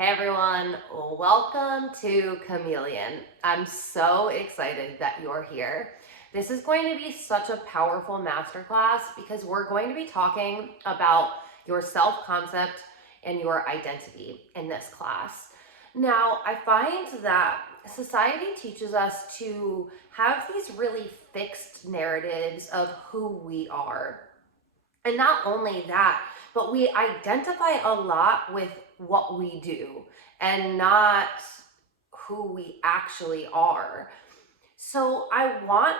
Hey everyone, welcome to Chameleon. I'm so excited that you're here. This is going to be such a powerful masterclass because we're going to be talking about your self-concept and your identity in this class. Now, I find that society teaches us to have these really fixed narratives of who we are. And not only that, but we identify a lot with what we do and not who we actually are. So I want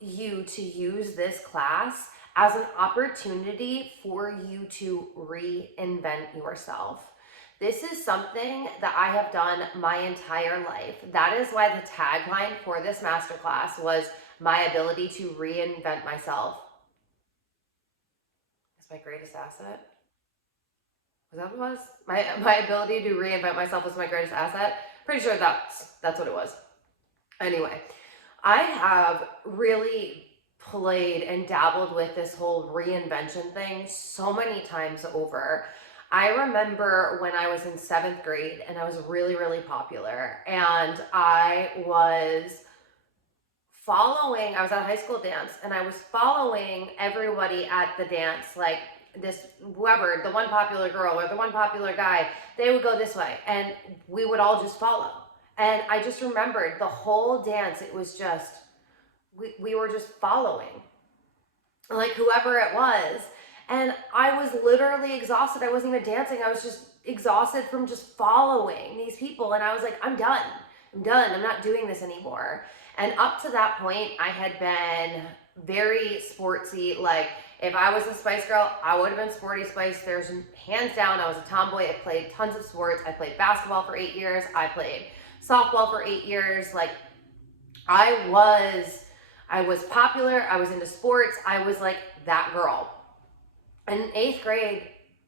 you to use this class as an opportunity for you to reinvent yourself. This is something that I have done my entire life. That is why the tagline for this masterclass was my ability to reinvent myself is my greatest asset. Was that what it was? My ability to reinvent myself was my greatest asset. Pretty sure that's what it was. Anyway, I have really played and dabbled with this whole reinvention thing so many times over. I remember when I was in seventh grade and I was really, really popular, and I was at a high school dance and I was following everybody at the dance, like this, whoever, the one popular girl or the one popular guy, they would go this way and we would all just follow. And I just remembered the whole dance, it was just, we were just following, like whoever it was. And I was literally exhausted. I wasn't even dancing. I was just exhausted from just following these people. And I was like, I'm done. I'm done. I'm not doing this anymore. And up to that point, I had been very sportsy. Like, if I was a Spice Girl, I would have been Sporty Spice. There's hands down, I was a tomboy. I played tons of sports. I played basketball for 8 years. I played softball for 8 years. Like, I was popular. I was into sports. I was like that girl. And in eighth grade,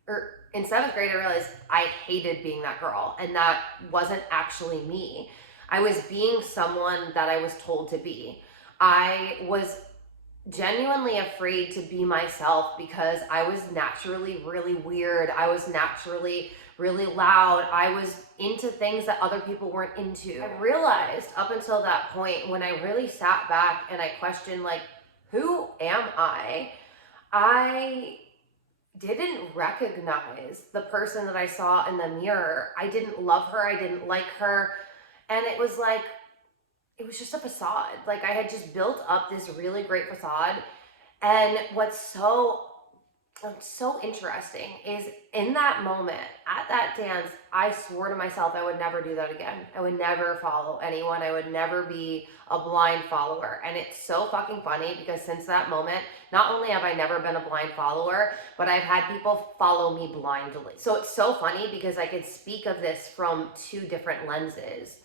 or in seventh grade, I realized I hated being that girl, and that wasn't actually me. I was being someone that I was told to be. I was genuinely afraid to be myself because I was naturally really weird. I was naturally really loud. I was into things that other people weren't into. I realized up until that point, when I really sat back and I questioned, like, who am I? I didn't recognize the person that I saw in the mirror. I didn't love her. I didn't like her. And it was like, it was just a facade. Like, I had just built up this really great facade. And what's so interesting is in that moment, at that dance, I swore to myself I would never do that again. I would never follow anyone. I would never be a blind follower. And it's so fucking funny because since that moment, not only have I never been a blind follower, but I've had people follow me blindly. So it's so funny because I could speak of this from two different lenses.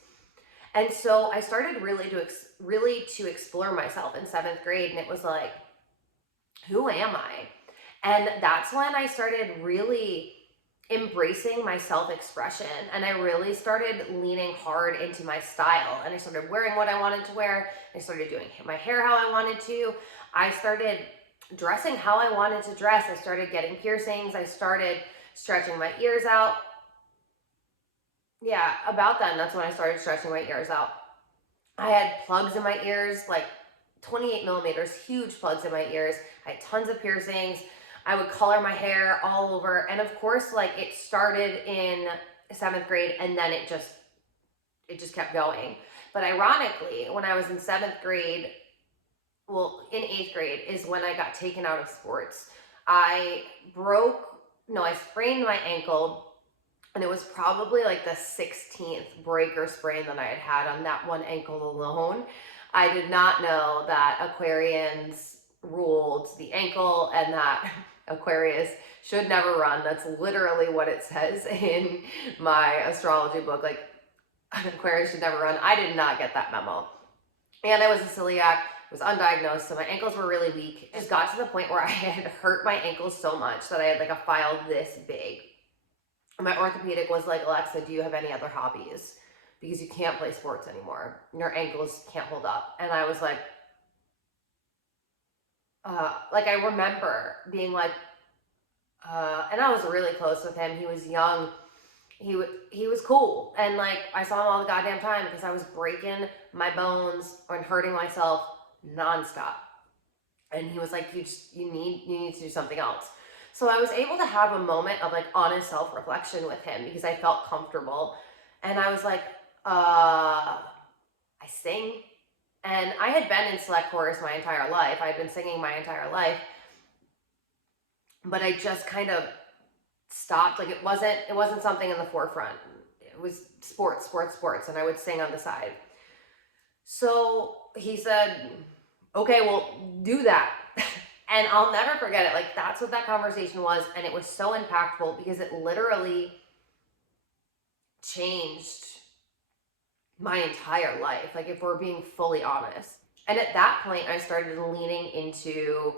And so I started really to explore myself in seventh grade, and it was like, who am I? And that's when I started really embracing my self-expression, and I really started leaning hard into my style, and I started wearing what I wanted to wear. I started doing my hair how I wanted to. I started dressing how I wanted to dress. I started getting piercings. I started stretching my ears out. Yeah, about then, that's when I started stretching my ears out. I had plugs in my ears, like 28 millimeters, huge plugs in my ears. I had tons of piercings. I would color my hair all over. And of course, like, it started in seventh grade and then it just kept going. But ironically, when I was in seventh grade, well, in eighth grade is when I got taken out of sports. I sprained my ankle, and it was probably like the 16th break or sprain that I had had on that one ankle alone. I did not know that Aquarians ruled the ankle and that Aquarius should never run. That's literally what it says in my astrology book. Like, Aquarius should never run. I did not get that memo. And I was a celiac, was undiagnosed, so my ankles were really weak. It just got to the point where I had hurt my ankles so much that I had like a file this big. My orthopedic was like, Alexa, do you have any other hobbies? Because you can't play sports anymore. Your ankles can't hold up. And I was like I remember being like, and I was really close with him. He was young. he was cool, and like I saw him all the goddamn time because I was breaking my bones and hurting myself nonstop. And he was like, you need to do something else. So I was able to have a moment of like honest self-reflection with him because I felt comfortable. And I was like, I sing. And I had been in select chorus my entire life. I had been singing my entire life. But I just kind of stopped. Like it wasn't something in the forefront. It was sports, and I would sing on the side. So he said, okay, well, do that. And I'll never forget it. Like, that's what that conversation was. And it was so impactful because it literally changed my entire life. Like, if we're being fully honest. And at that point, I started leaning into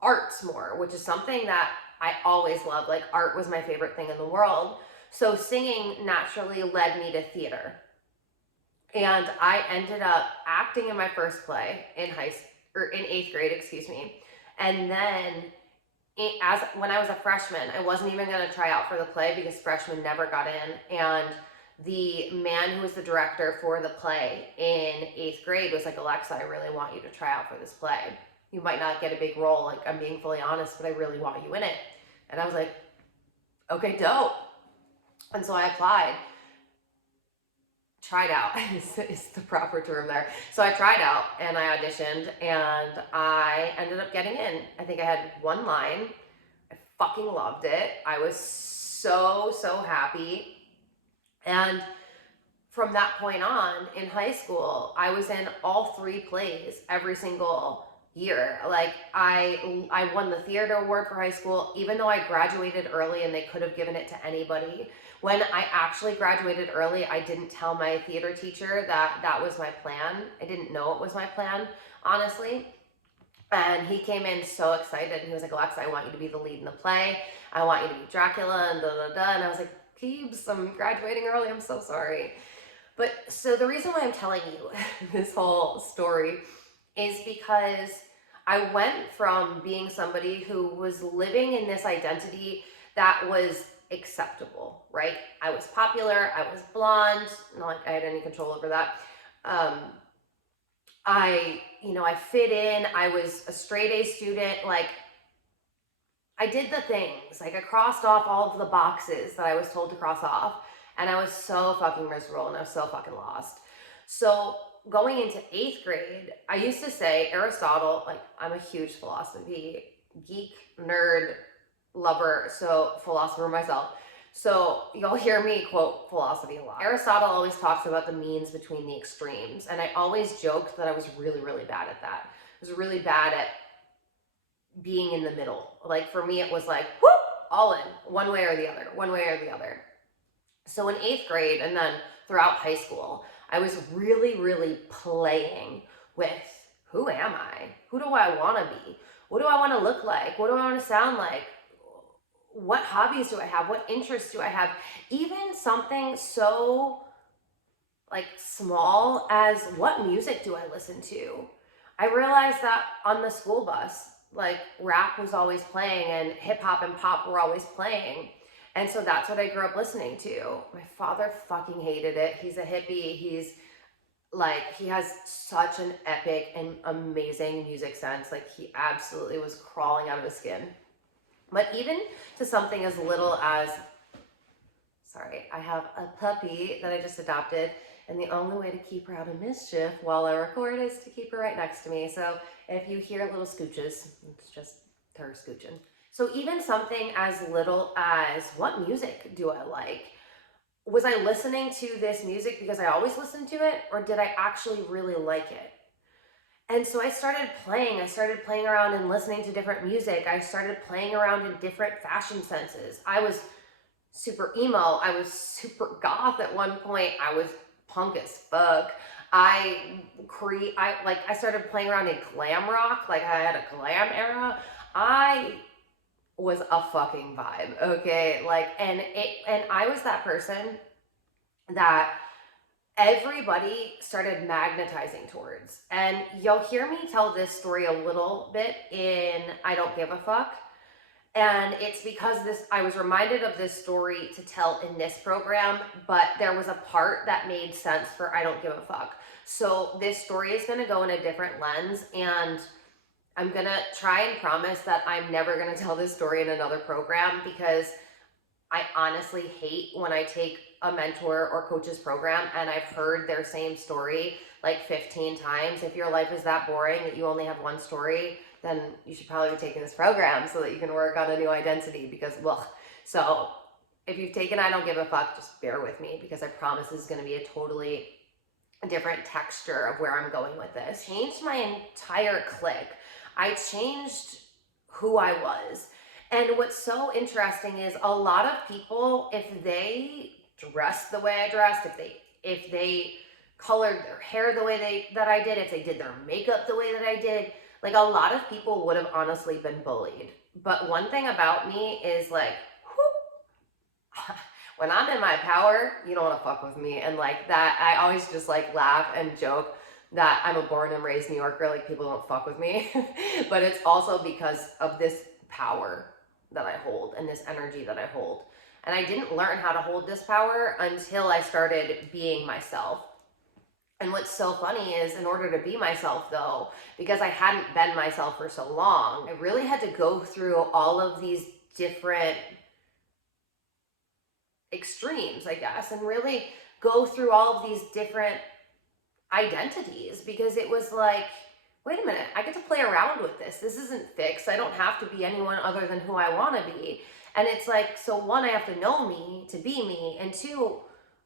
arts more, which is something that I always loved. Like, art was my favorite thing in the world. So singing naturally led me to theater. And I ended up acting in my first play in in 8th grade, excuse me. And then when I was a freshman, I wasn't even going to try out for the play because freshmen never got in. And the man who was the director for the play in 8th grade was like, Alexa, I really want you to try out for this play. You might not get a big role, like I'm being fully honest, but I really want you in it. And I was like, okay, dope. And so I applied. Tried out is the proper term there. So I tried out and I auditioned and I ended up getting in. I think I had one line. I fucking loved it. I was so happy. And from that point on in high school, I was in all 3 plays every single year. Like I won the theater award for high school, even though I graduated early and they could have given it to anybody. When I actually graduated early, I didn't tell my theater teacher that that was my plan. I didn't know it was my plan, honestly. And he came in so excited. He was like, Alexa, I want you to be the lead in the play. I want you to be Dracula and da. And I was like, Keebs, I'm graduating early. I'm so sorry. But so the reason why I'm telling you this whole story is because I went from being somebody who was living in this identity that was acceptable, right? I was popular, I was blonde, not like I had any control over that. I fit in, I was a straight A student, like I did the things, like I crossed off all of the boxes that I was told to cross off, and I was so fucking miserable and I was so fucking lost. So going into 8th grade, I used to say Aristotle, like I'm a huge philosophy geek, nerd, lover, so philosopher myself. So you'll hear me quote philosophy a lot. Aristotle always talks about the means between the extremes, and I always joked that I was really bad at that. I was really bad at being in the middle. Like for me, it was like, whoop, all in, one way or the other. So in 8th grade and then throughout high school, I was really playing with who am I? Who do I want to be? What do I want to look like? What do I want to sound like? What hobbies do I have? What interests do I have? Even something so like small as what music do I listen to? I realized that on the school bus, like rap was always playing and hip hop and pop were always playing. And so that's what I grew up listening to. My father fucking hated it. He's a hippie. He has such an epic and amazing music sense. Like he absolutely was crawling out of his skin. But even to something as little as, sorry, I have a puppy that I just adopted, and the only way to keep her out of mischief while I record is to keep her right next to me. So if you hear little scooches, it's just her scooching. So even something as little as what music do I like? Was I listening to this music because I always listened to it, or did I actually really like it? And so I started playing around and listening to different music. I started playing around in different fashion senses. I was super emo. I was super goth at one point. I was punk as fuck. I started playing around in glam rock. Like I had a glam era. I was a fucking vibe. Okay. And I was that person that everybody started magnetizing towards. And you'll hear me tell this story a little bit in I Don't Give a Fuck. And it's because I was reminded of this story to tell in this program, but there was a part that made sense for I don't give a fuck. So this story is going to go in a different lens, and I'm going to try and promise that I'm never going to tell this story in another program, because I honestly hate when I take a mentor or coach's program and I've heard their same story like 15 times. If your life is that boring that you only have one story, then you should probably be taking this program so that you can work on a new identity, because, well, so if you've taken I don't give a fuck, just bear with me, because I promise this is going to be a totally different texture of where I'm going with this. Changed my entire clique. I changed who I was. And what's so interesting is a lot of people, if they dressed the way I dressed, if they colored their hair the way that I did, if they did their makeup the way that I did, like, a lot of people would have honestly been bullied. But one thing about me is, like, whew, when I'm in my power, you don't want to fuck with me. And like that, I always just like laugh and joke that I'm a born and raised New Yorker, like people don't fuck with me. But it's also because of this power that I hold and this energy that I hold. And I didn't learn how to hold this power until I started being myself. And what's so funny is, in order to be myself though, because I hadn't been myself for so long, I really had to go through all of these different extremes, I guess, and really go through all of these different identities, because it was like, wait a minute, I get to play around with this. This isn't fixed. I don't have to be anyone other than who I want to be. And it's like, so one, I have to know me to be me. And two,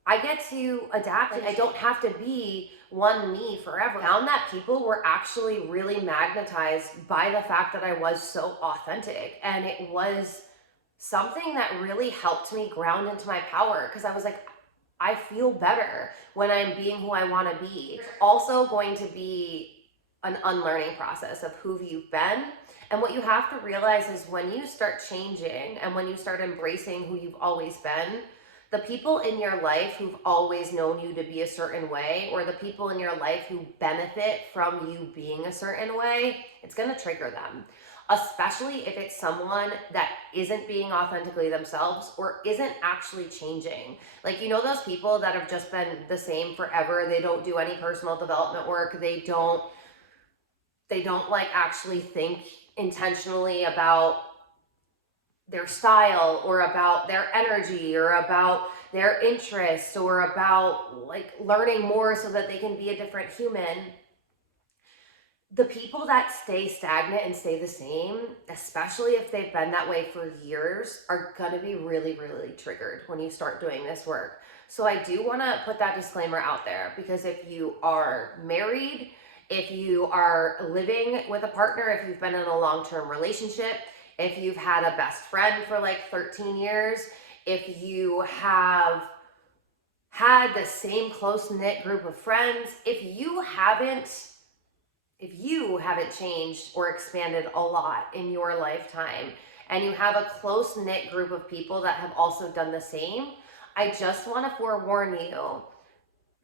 I get to adapt. I don't have to be one me forever. I found that people were actually really magnetized by the fact that I was so authentic. And it was something that really helped me ground into my power, because I was like, I feel better when I'm being who I want to be. It's also going to be an unlearning process of who you've been. And what you have to realize is, when you start changing and when you start embracing who you've always been, the people in your life who've always known you to be a certain way, or the people in your life who benefit from you being a certain way, it's going to trigger them. Especially if it's someone that isn't being authentically themselves or isn't actually changing. Like, you know, those people that have just been the same forever. They don't do any personal development work. They don't like actually think intentionally about their style or about their energy or about their interests or about like learning more so that they can be a different human. The people that stay stagnant and stay the same, especially if they've been that way for years, are going to be really, really triggered when you start doing this work. So I do want to put that disclaimer out there, because if you are married, if you are living with a partner, if you've been in a long-term relationship, if you've had a best friend for like 13 years, if you have had the same close-knit group of friends, if you haven't changed or expanded a lot in your lifetime, and you have a close-knit group of people that have also done the same, I just want to forewarn you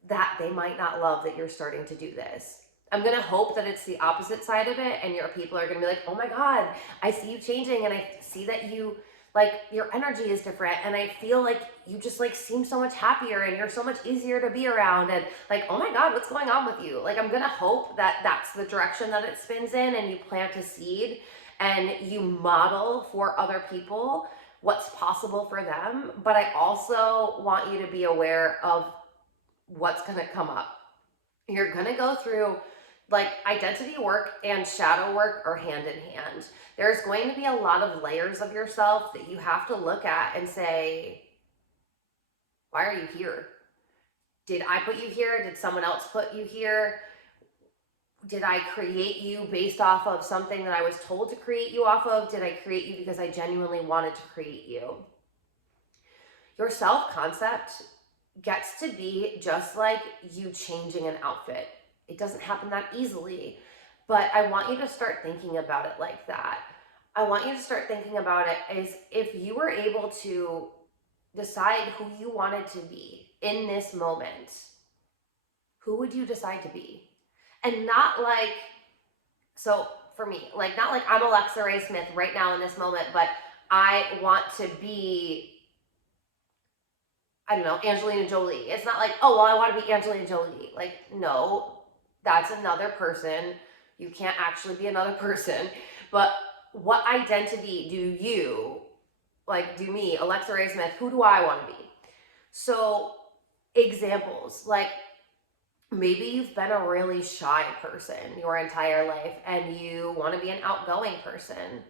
that they might not love that you're starting to do this. I'm going to hope that it's the opposite side of it, and your people are going to be like, oh my God, I see you changing, and I see that you, like, your energy is different, and I feel like you just like seem so much happier, and you're so much easier to be around, and like, oh my God, what's going on with you? Like, I'm gonna hope that that's the direction that it spins in, and you plant a seed and you model for other people what's possible for them. But I also want you to be aware of what's gonna come up. You're gonna go through, like, identity work and shadow work are hand in hand. There's going to be a lot of layers of yourself that you have to look at and say, why are you here? Did I put you here? Did someone else put you here? Did I create you based off of something that I was told to create you off of? Did I create you because I genuinely wanted to create you? Your self-concept gets to be just like you changing an outfit. It doesn't happen that easily, but I want you to start thinking about it like that. I want you to start thinking about it as if you were able to decide who you wanted to be in this moment, who would you decide to be? And not like, so for me, like, not like I'm Alexa Ray Smith right now in this moment, but I want to be, I don't know, Angelina Jolie. It's not like, oh, well, I want to be Angelina Jolie. Like, no, that's another person. You can't actually be another person. But what identity do you, like, do me, Alexa Ray Smith, who do I want to be? So, examples, like, maybe you've been a really shy person your entire life and you want to be an outgoing person.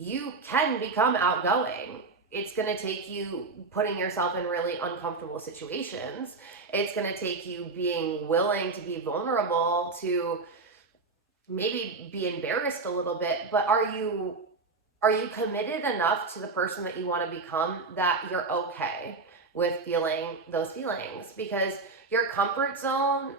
You can become outgoing. It's going to take you putting yourself in really uncomfortable situations. It's going to take you being willing to be vulnerable, to maybe be embarrassed a little bit, but are you committed enough to the person that you want to become that you're okay with feeling those feelings? Because your comfort zone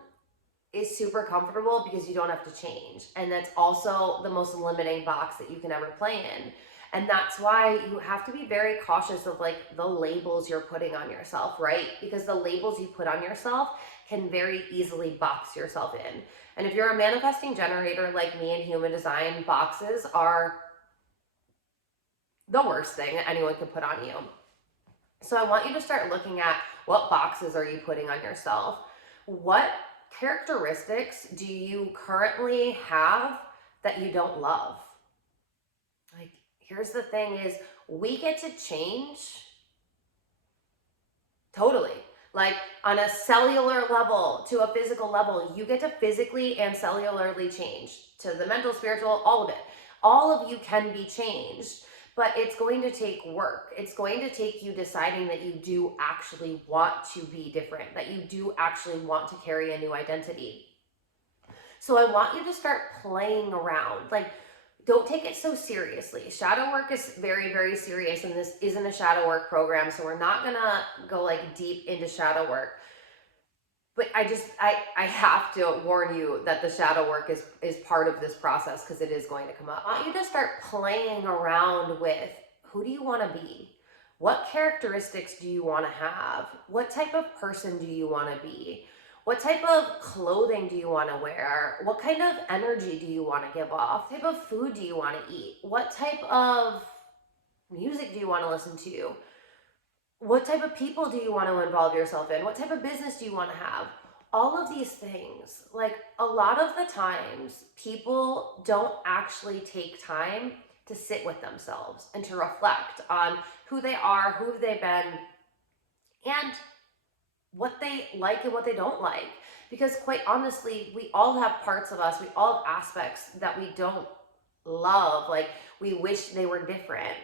is super comfortable because you don't have to change. And that's also the most limiting box that you can ever play in. And that's why you have to be very cautious of like the labels you're putting on yourself, right? Because the labels you put on yourself can very easily box yourself in. And if you're a manifesting generator like me in human design, boxes are the worst thing that anyone could put on you. So I want you to start looking at what boxes are you putting on yourself? What characteristics do you currently have that you don't love? Like, here's the thing is, we get to change totally. Like on a cellular level to a physical level, you get to physically and cellularly change to the mental, spiritual, all of it. All of you can be changed, but it's going to take work. It's going to take you deciding that you do actually want to be different, that you do actually want to carry a new identity. So I want you to start playing around. Like, don't take it so seriously. Shadow work is very, very serious, and this isn't a shadow work program, so we're not gonna go like deep into shadow work. But I have to warn you that the shadow work is part of this process because it is going to come up. I want you to start playing around with, who do you want to be? What characteristics do you want to have? What type of person do you want to be? What type of clothing do you want to wear? What kind of energy do you want to give off? What type of food do you want to eat? What type of music do you want to listen to? What type of people do you want to involve yourself in? What type of business do you want to have? All of these things, like a lot of the times, people don't actually take time to sit with themselves and to reflect on who they are, who they've been, and what they like and what they don't like. Because quite honestly, we all have parts of us, we all have aspects that we don't love, like we wish they were different.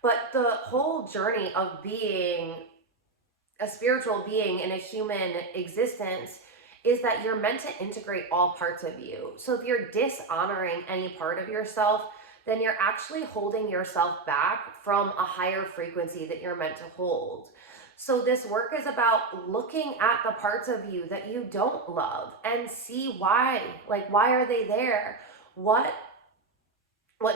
But the whole journey of being a spiritual being in a human existence is that you're meant to integrate all parts of you. So if you're dishonoring any part of yourself, then you're actually holding yourself back from a higher frequency that you're meant to hold. So this work is about looking at the parts of you that you don't love and see why. Like, why are they there? What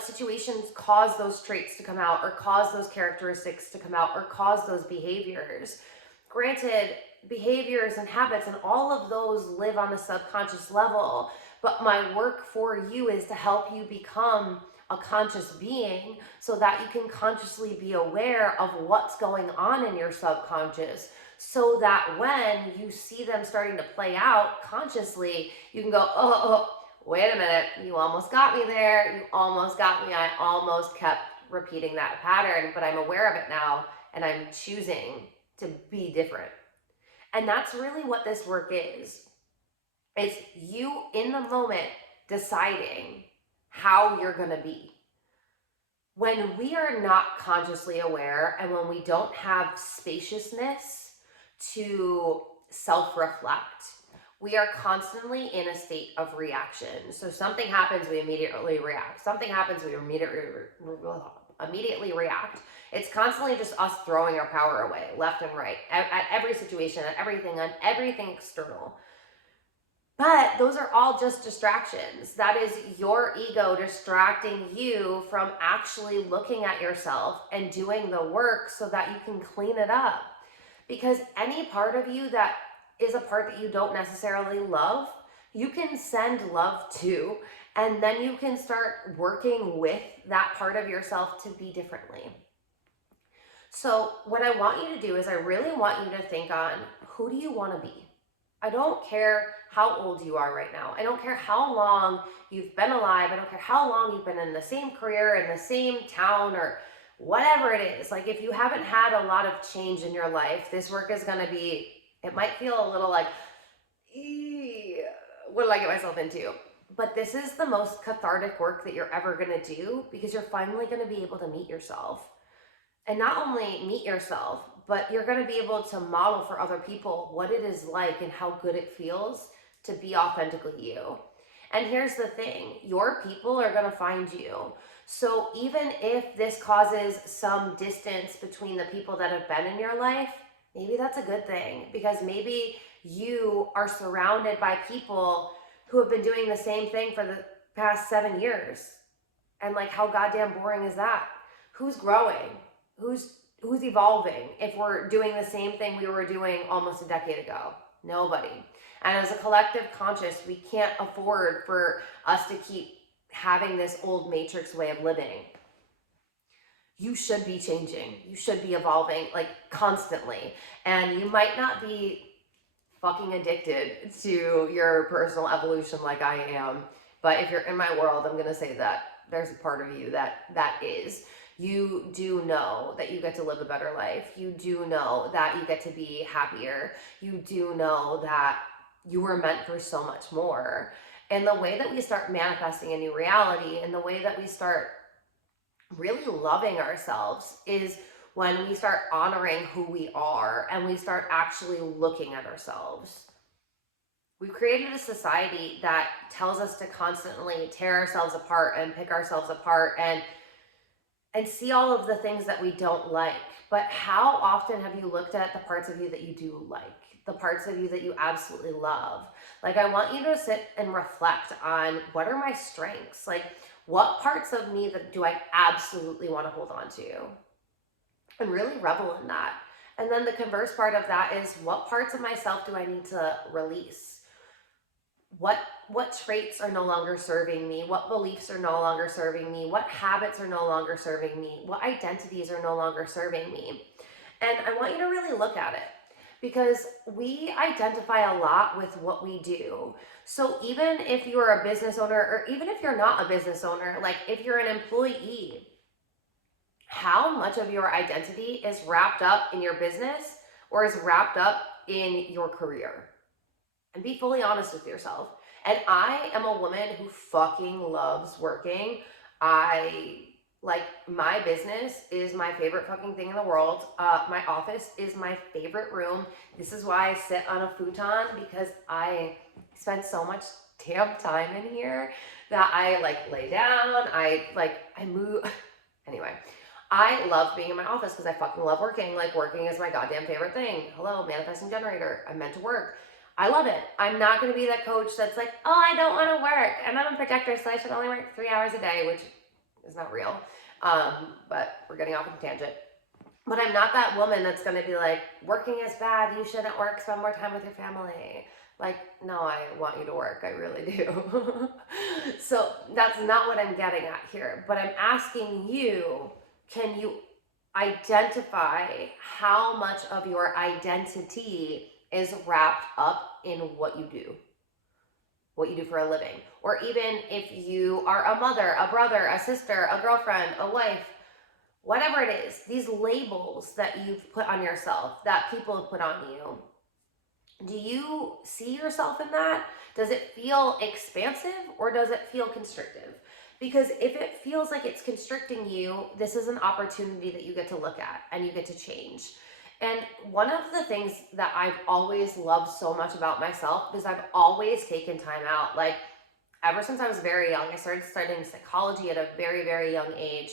situations cause those traits to come out, or cause those characteristics to come out, or cause those behaviors? Granted, behaviors and habits and all of those live on a subconscious level, but my work for you is to help you become a conscious being so that you can consciously be aware of what's going on in your subconscious, so that when you see them starting to play out consciously, you can go, oh, wait a minute, you almost got me there. You almost got me. I almost kept repeating that pattern, but I'm aware of it now and I'm choosing to be different. And that's really what this work is. It's you in the moment deciding how you're going to be. When we are not consciously aware and when we don't have spaciousness to self-reflect, we are constantly in a state of reaction. So something happens, we immediately react. Something happens, we immediately react. It's constantly just us throwing our power away, left and right, at every situation, at everything, on everything external. But those are all just distractions. That is your ego distracting you from actually looking at yourself and doing the work so that you can clean it up. Because any part of you that is a part that you don't necessarily love, you can send love to, and then you can start working with that part of yourself to be differently. So, what I want you to do is, I really want you to think on, who do you want to be? I don't care how old you are right now. I don't care how long you've been alive. I don't care how long you've been in the same career, in the same town, or whatever it is. Like, if you haven't had a lot of change in your life, this work is going to be, it might feel a little like, what did I get myself into? But this is the most cathartic work that you're ever going to do, because you're finally going to be able to meet yourself. And not only meet yourself, but you're going to be able to model for other people what it is like and how good it feels to be authentically you. And here's the thing, your people are going to find you. So even if this causes some distance between the people that have been in your life, maybe that's a good thing, because maybe you are surrounded by people who have been doing the same thing for the past 7 years. And like, how goddamn boring is that? Who's growing? Who's evolving if we're doing the same thing we were doing almost a decade ago? Nobody. And as a collective conscious, we can't afford for us to keep having this old matrix way of living. You should be changing. You should be evolving, like, constantly. And you might not be fucking addicted to your personal evolution like I am, but if you're in my world, I'm gonna say that there's a part of you that is. You do know that you get to live a better life. You do know that you get to be happier. You do know that you were meant for so much more. And the way that we start manifesting a new reality, and the way that we start really loving ourselves, is when we start honoring who we are and we start actually looking at ourselves. We've created a society that tells us to constantly tear ourselves apart and pick ourselves apart and see all of the things that we don't like. But how often have you looked at the parts of you that you do like, the parts of you that you absolutely love? Like, I want you to sit and reflect on, what are my strengths? Like, what parts of me that do I absolutely want to hold on to? And really revel in that. And then the converse part of that is, what parts of myself do I need to release? What traits are no longer serving me? What beliefs are no longer serving me? What habits are no longer serving me? What identities are no longer serving me? And I want you to really look at it, because we identify a lot with what we do. So even if you're a business owner, or even if you're not a business owner, like if you're an employee, how much of your identity is wrapped up in your business or is wrapped up in your career? And be fully honest with yourself. And I am a woman who fucking loves working. My business is my favorite fucking thing in the world. My office is my favorite room. This is why I sit on a futon, because I spend so much damn time in here that I lay down. I move. Anyway, I love being in my office because I fucking love working. Like, working is my goddamn favorite thing. Hello, manifesting generator. I'm meant to work. I love it. I'm not going to be that coach that's like, oh, I don't want to work, and I'm a projector, so I should only work 3 hours a day, which is not real. But we're getting off on a tangent. But I'm not that woman that's going to be like, working is bad, you shouldn't work, spend more time with your family. Like, no, I want you to work. I really do. So that's not what I'm getting at here. But I'm asking you, can you identify how much of your identity is wrapped up in what you do for a living? Or even if you are a mother, a brother, a sister, a girlfriend, a wife, whatever it is, these labels that you've put on yourself, that people have put on you, do you see yourself in that? Does it feel expansive or does it feel constrictive? Because if it feels like it's constricting you, this is an opportunity that you get to look at and you get to change. And one of the things that I've always loved so much about myself is I've always taken time out. Like, ever since I was very young, I started studying psychology at a very, very young age.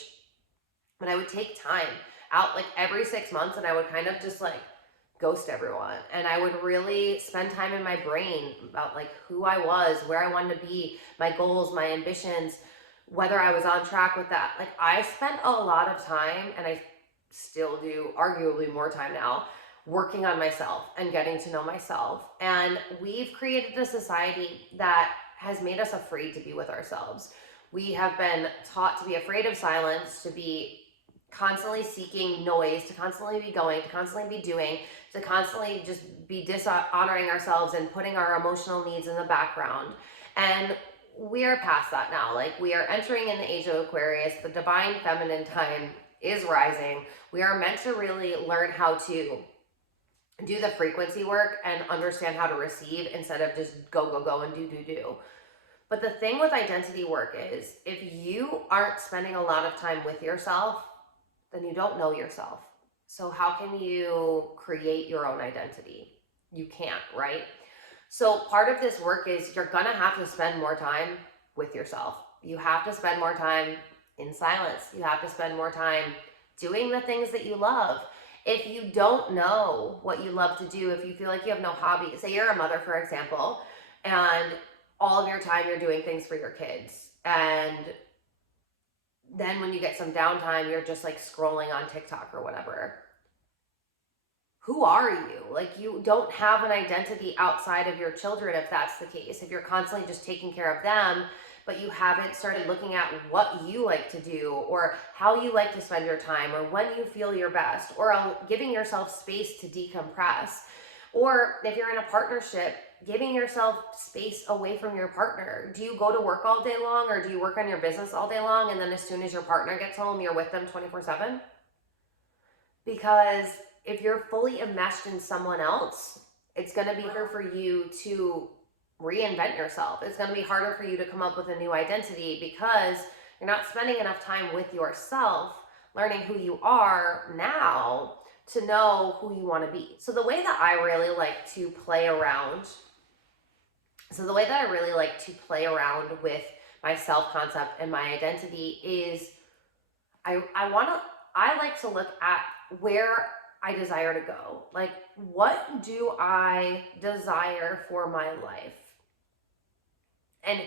But I would take time out every 6 months, and I would kind of just ghost everyone. And I would really spend time in my brain about who I was, where I wanted to be, my goals, my ambitions, whether I was on track with that. I spent a lot of time, and I still do, arguably more time now, working on myself and getting to know myself. And we've created a society that has made us afraid to be with ourselves. We have been taught to be afraid of silence, to be constantly seeking noise, to constantly be going, to constantly be doing, to constantly just be dishonoring ourselves and putting our emotional needs in the background. And we are past that now. Like, we are entering in the age of Aquarius. The divine feminine time is rising. We are meant to really learn how to do the frequency work and understand how to receive instead of just go and do. But the thing with identity work is, if you aren't spending a lot of time with yourself, then you don't know yourself. So how can you create your own identity? You can't, right? So part of this work is you're gonna have to spend more time with yourself. You have to spend more time in silence. You have to spend more time doing the things that you love. If you don't know what you love to do, if you feel like you have no hobby, say you're a mother, for example, and all of your time you're doing things for your kids, and then when you get some downtime, you're just like scrolling on TikTok or whatever. Who are you? Like, you don't have an identity outside of your children if that's the case. If you're constantly just taking care of them, but you haven't started looking at what you like to do, or how you like to spend your time, or when you feel your best, or giving yourself space to decompress. Or if you're in a partnership, giving yourself space away from your partner. Do you go to work all day long, or do you work on your business all day long, and then as soon as your partner gets home, you're with them 24/7? Because if you're fully enmeshed in someone else, it's going to be harder for you to reinvent yourself. It's going to be harder for you to come up with a new identity, because you're not spending enough time with yourself, learning who you are now to know who you want to be. So the way that I really like to play around with my self-concept and my identity is I like to look at where I desire to go. Like, what do I desire for my life? And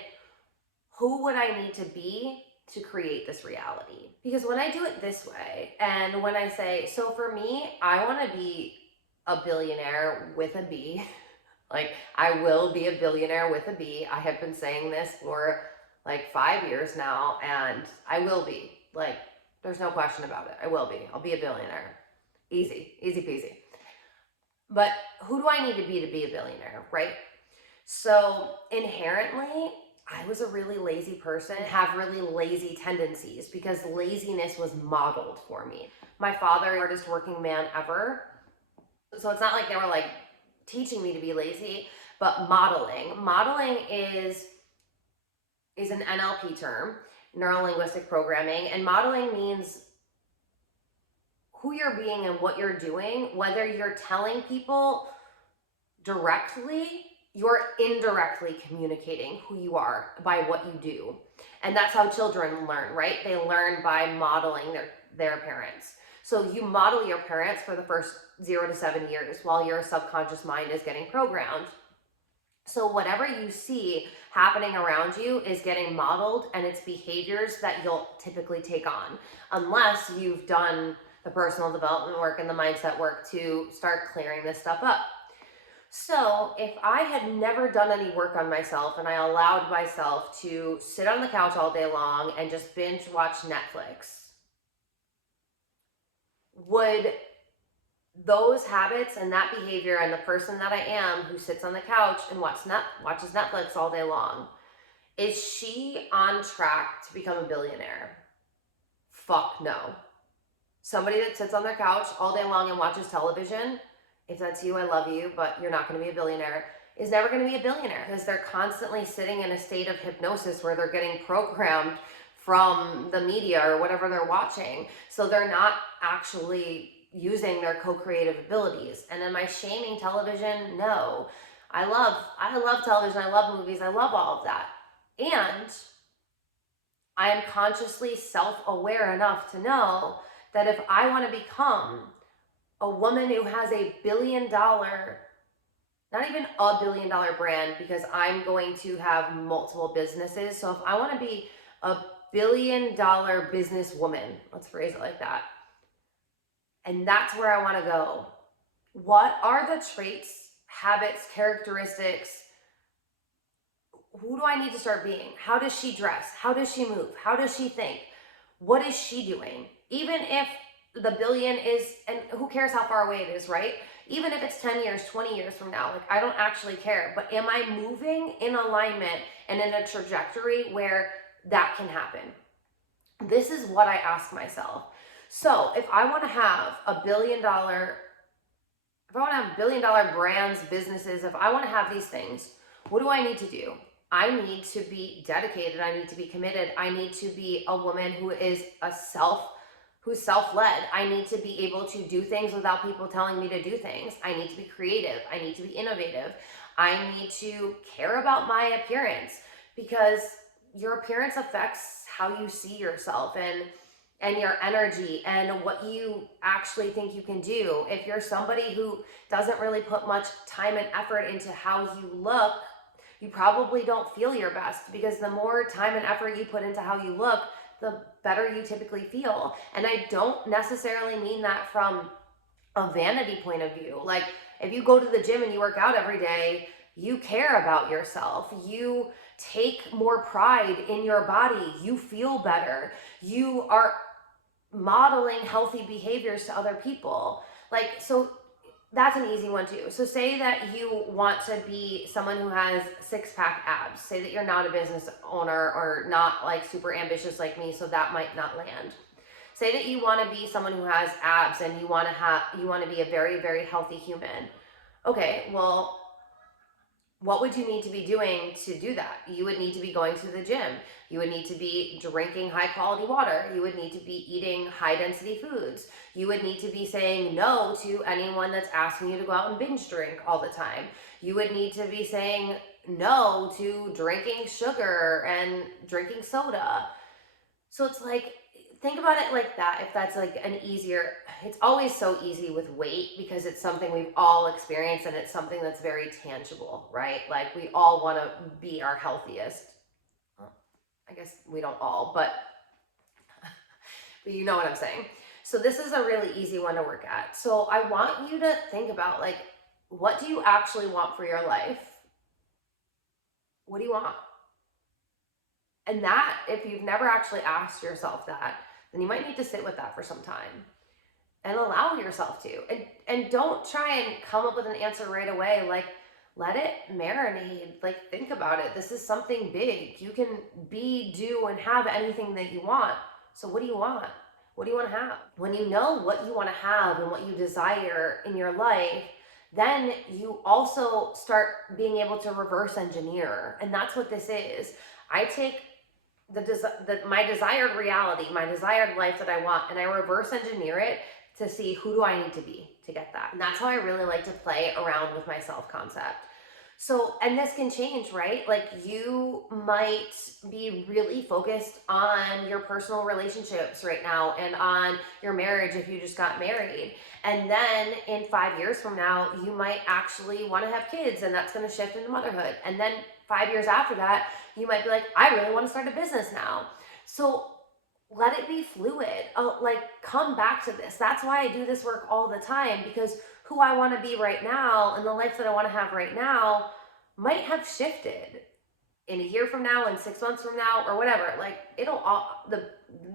who would I need to be to create this reality? Because when I do it this way, and when I say, so for me, I want to be a billionaire with a B. Like, I will be a billionaire with a B. I have been saying this for like 5 years now, and I will be. Like, there's no question about it. I will be. I'll be a billionaire. Easy peasy. But who do I need to be a billionaire, right? So inherently, I was a really lazy person, have really lazy tendencies, because laziness was modeled for me. My father, hardest working man ever. So it's not like they were like teaching me to be lazy, but modeling. Modeling is an NLP term, neuro-linguistic programming, and modeling means who you're being and what you're doing, whether you're telling people directly, you're indirectly communicating who you are by what you do. And that's how children learn, right? They learn by modeling their parents. So you model your parents for the first 0 to 7 years while your subconscious mind is getting programmed. So whatever you see happening around you is getting modeled, and it's behaviors that you'll typically take on, unless you've done the personal development work and the mindset work to start clearing this stuff up. So if I had never done any work on myself, and I allowed myself to sit on the couch all day long and just binge watch Netflix, would those habits and that behavior, and the person that I am who sits on the couch and watches Netflix all day long, is she on track to become a billionaire? Fuck no. Somebody that sits on their couch all day long and watches television, if that's you, I love you, but you're not going to be a billionaire, is never going to be a billionaire, because they're constantly sitting in a state of hypnosis where they're getting programmed from the media or whatever they're watching. So they're not actually using their co-creative abilities. And am I shaming television? No. I love television. I love movies. I love all of that. And I am consciously self-aware enough to know that if I want to become a woman who has $1 billion, not even a $1 billion brand, because I'm going to have multiple businesses. So if I want to be a $1 billion businesswoman, let's phrase it like that, and that's where I want to go, what are the traits, habits, characteristics? Who do I need to start being? How does she dress? How does she move? How does she think? What is she doing? Even if the billion is, and who cares how far away it is, right? Even if it's 10 years, 20 years from now, like I don't actually care, but am I moving in alignment and in a trajectory where that can happen? This is what I ask myself. So if I want to have $1 billion, if I want to have $1 billion brands, businesses, if I want to have these things, what do I need to do? I need to be dedicated. I need to be committed. I need to be a woman who is who's self-led. I need to be able to do things without people telling me to do things. I need to be creative. I need to be innovative. I need to care about my appearance, because your appearance affects how you see yourself and your energy and what you actually think you can do. If you're somebody who doesn't really put much time and effort into how you look, you probably don't feel your best, because the more time and effort you put into how you look, the better you typically feel. And I don't necessarily mean that from a vanity point of view. Like if you go to the gym and you work out every day, you care about yourself. You take more pride in your body. You feel better. You are modeling healthy behaviors to other people. Like, so that's an easy one too. So say that you want to be someone who has six-pack abs. Say that you're not a business owner or not like super ambitious like me, so that might not land. Say that you want to be someone who has abs and you want to be a very, very healthy human. Okay, well, what would you need to be doing to do that? You would need to be going to the gym. You would need to be drinking high quality water. You would need to be eating high density foods. You would need to be saying no to anyone that's asking you to go out and binge drink all the time. You would need to be saying no to drinking sugar and drinking soda. So it's like, think about it like that. If that's like an easier, it's always so easy with weight because it's something we've all experienced and it's something that's very tangible, right? Like we all want to be our healthiest. Well, I guess we don't all, but you know what I'm saying. So this is a really easy one to work at. So I want you to think about like, what do you actually want for your life? What do you want? And that, if you've never actually asked yourself that, then you might need to sit with that for some time and allow yourself to. And don't try and come up with an answer right away. Like, let it marinate. Like, think about it. This is something big. You can be, do, and have anything that you want. So what do you want? What do you want to have? When you know what you want to have and what you desire in your life, then you also start being able to reverse engineer. And that's what this is. I take my desired reality, my desired life that I want, and I reverse engineer it to see who do I need to be to get that. And that's how I really like to play around with my self-concept. So, and this can change, right? Like you might be really focused on your personal relationships right now and on your marriage if you just got married. And then in 5 years from now, you might actually want to have kids and that's going to shift into motherhood. And then 5 years after that, you might be like, I really want to start a business now. So let it be fluid. Like come back to this. That's why I do this work all the time, because who I want to be right now and the life that I want to have right now might have shifted in a year from now and 6 months from now or whatever. Like it'll all, the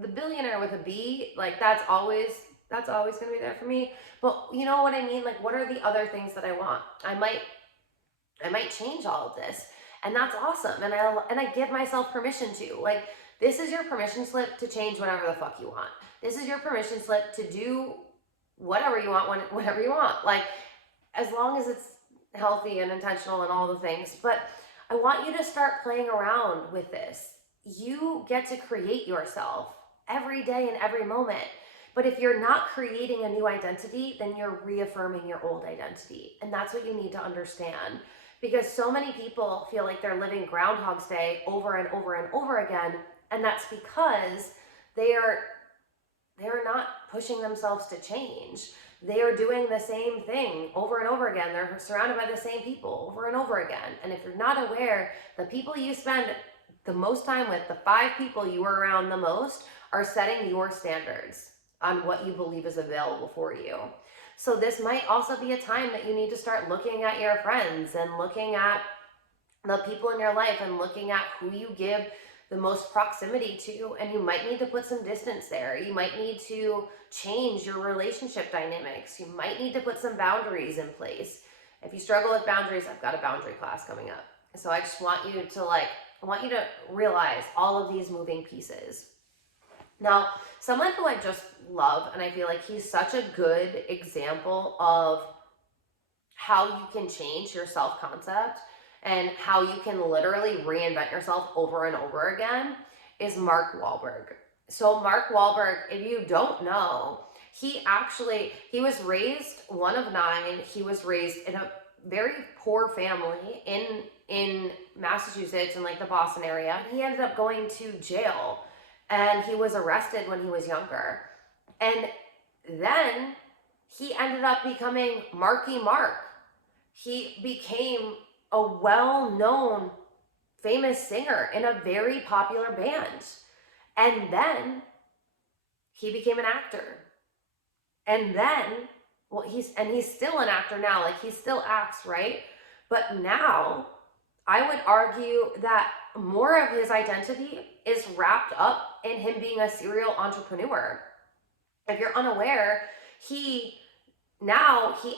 billionaire with a B, like that's always going to be there for me. But you know what I mean? Like what are the other things that I want? I might change all of this. And that's awesome. And I give myself permission to. Like, this is your permission slip to change whatever the fuck you want. This is your permission slip to do whatever you want, whatever you want. Like, as long as it's healthy and intentional and all the things. But I want you to start playing around with this. You get to create yourself every day and every moment. But if you're not creating a new identity, then you're reaffirming your old identity. And that's what you need to understand. Because so many people feel like they're living Groundhog's Day over and over and over again. And that's because they are not pushing themselves to change. They are doing the same thing over and over again. They're surrounded by the same people over and over again. And if you're not aware, the people you spend the most time with, the 5 people you are around the most, are setting your standards on what you believe is available for you. So this might also be a time that you need to start looking at your friends and looking at the people in your life and looking at who you give the most proximity to, and you might need to put some distance there. You might need to change your relationship dynamics. You might need to put some boundaries in place. If you struggle with boundaries, I've got a boundary class coming up. So I just want you to I want you to realize all of these moving pieces. Now, someone who I just love, and I feel like he's such a good example of how you can change your self-concept and how you can literally reinvent yourself over and over again, is Mark Wahlberg. So Mark Wahlberg, if you don't know, he was raised one of 9. He was raised in a very poor family in Massachusetts, in like the Boston area. He ended up going to jail, and he was arrested when he was younger. And then he ended up becoming Marky Mark. He became a well-known, famous singer in a very popular band. And then he became an actor. And then, well, he's still an actor now. Like, he still acts, right? But now, I would argue that more of his identity is wrapped up in him being a serial entrepreneur. If you're unaware, he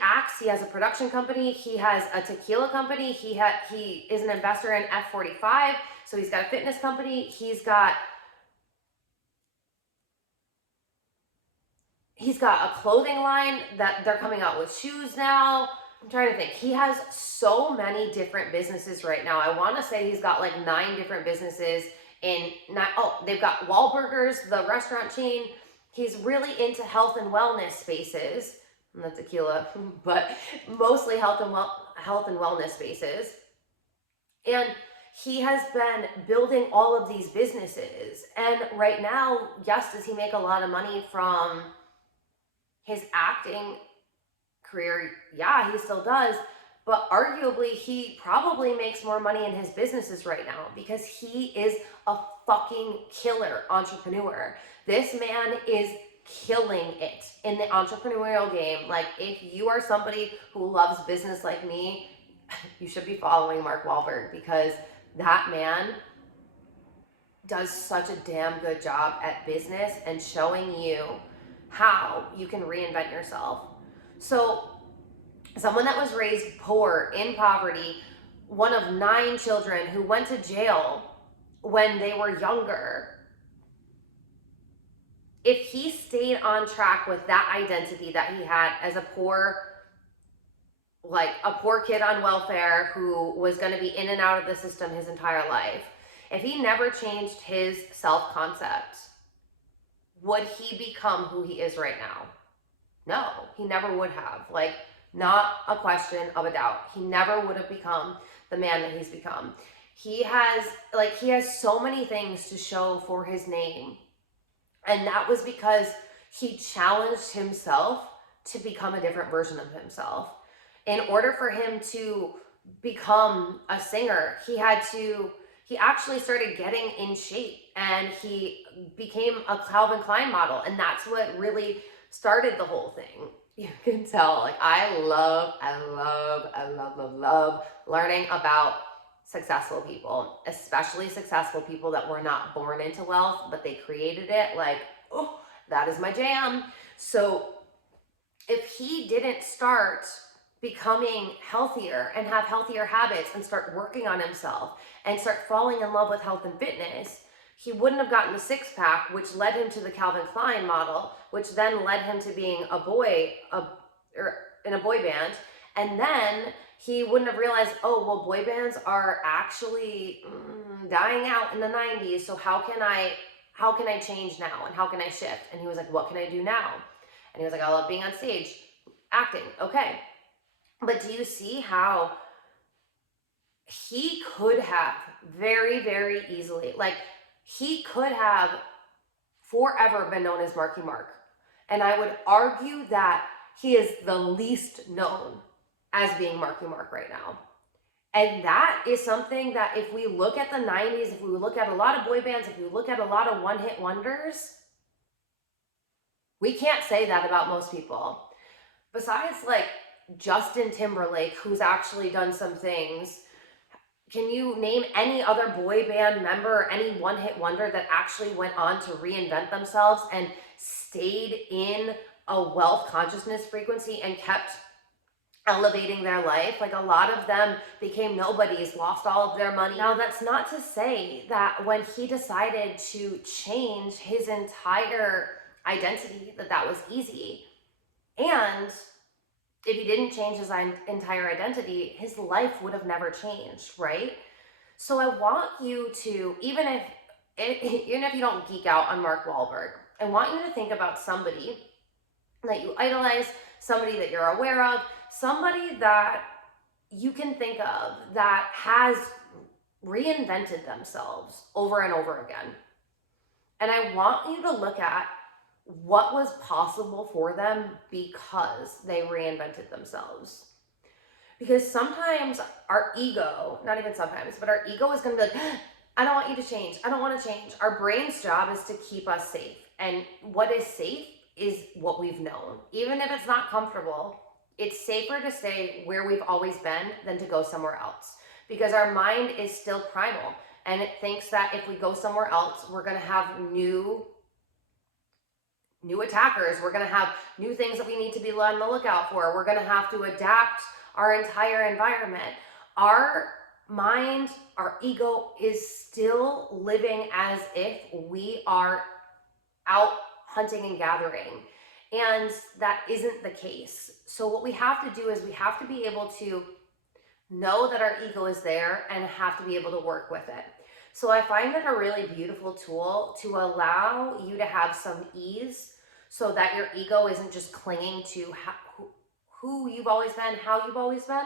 acts, he has a production company, he has a tequila company, he is an investor in F45, so he's got a fitness company, he's got a clothing line that they're coming out with shoes now. I'm trying to think. He has so many different businesses right now. I want to say he's got like 9 different businesses they've got Wahlburgers, the restaurant chain. He's really into health and wellness spaces, and the tequila, but mostly health and wellness spaces. And he has been building all of these businesses. And right now, yes, does he make a lot of money from his acting career? Yeah, he still does. But arguably, he probably makes more money in his businesses right now because he is a fucking killer entrepreneur. This man is killing it in the entrepreneurial game. Like, if you are somebody who loves business like me, you should be following Mark Wahlberg, because that man does such a damn good job at business and showing you how you can reinvent yourself. So someone that was raised poor, in poverty, one of 9 children who went to jail when they were younger, if he stayed on track with that identity that he had as a poor kid on welfare who was going to be in and out of the system his entire life, if he never changed his self-concept, would he become who he is right now? No, he never would have. Like, not a question of a doubt. He never would have become the man that he's become. He has so many things to show for his name. And that was because he challenged himself to become a different version of himself. In order for him to become a singer, he actually started getting in shape, and he became a Calvin Klein model. And that's what really started the whole thing. You can tell, like, I love learning about successful people, especially successful people that were not born into wealth, but they created it. Like, oh, that is my jam. So if he didn't start becoming healthier and have healthier habits and start working on himself and start falling in love with health and fitness, he wouldn't have gotten the 6-pack, which led him to the Calvin Klein model, which then led him to being in a boy band. And then he wouldn't have realized, oh, well, boy bands are actually dying out in the 90s. So how can I change now? And how can I shift? And he was like, what can I do now? And he was like, I love being on stage, acting. Okay. But do you see how he could have very, very easily, like, he could have forever been known as Marky Mark. And I would argue that he is the least known as being Marky Mark right now. And that is something that, if we look at the 90s, if we look at a lot of boy bands, if we look at a lot of one-hit wonders, we can't say that about most people. Besides, like, Justin Timberlake, who's actually done some things. Can you name any other boy band member or any one-hit wonder that actually went on to reinvent themselves and stayed in a wealth consciousness frequency and kept elevating their life? Like, a lot of them became nobodies, lost all of their money. Now, that's not to say that when he decided to change his entire identity, that was easy. And if he didn't change his entire identity, his life would have never changed, right? So I want you to, even if you don't geek out on Mark Wahlberg, I want you to think about somebody that you idolize, somebody that you're aware of, somebody that you can think of that has reinvented themselves over and over again. And I want you to look at what was possible for them because they reinvented themselves. Because sometimes our ego, not even sometimes, but our ego is going to be like, I don't want you to change. I don't want to change. Our brain's job is to keep us safe. And what is safe is what we've known. Even if it's not comfortable, it's safer to stay where we've always been than to go somewhere else. Because our mind is still primal. And it thinks that if we go somewhere else, we're going to have new attackers. We're going to have new things that we need to be on the lookout for. We're going to have to adapt our entire environment. Our mind, our ego is still living as if we are out hunting and gathering. And that isn't the case. So what we have to do is we have to be able to know that our ego is there and have to be able to work with it. So I find it a really beautiful tool to allow you to have some ease so that your ego isn't just clinging to who you've always been, how you've always been,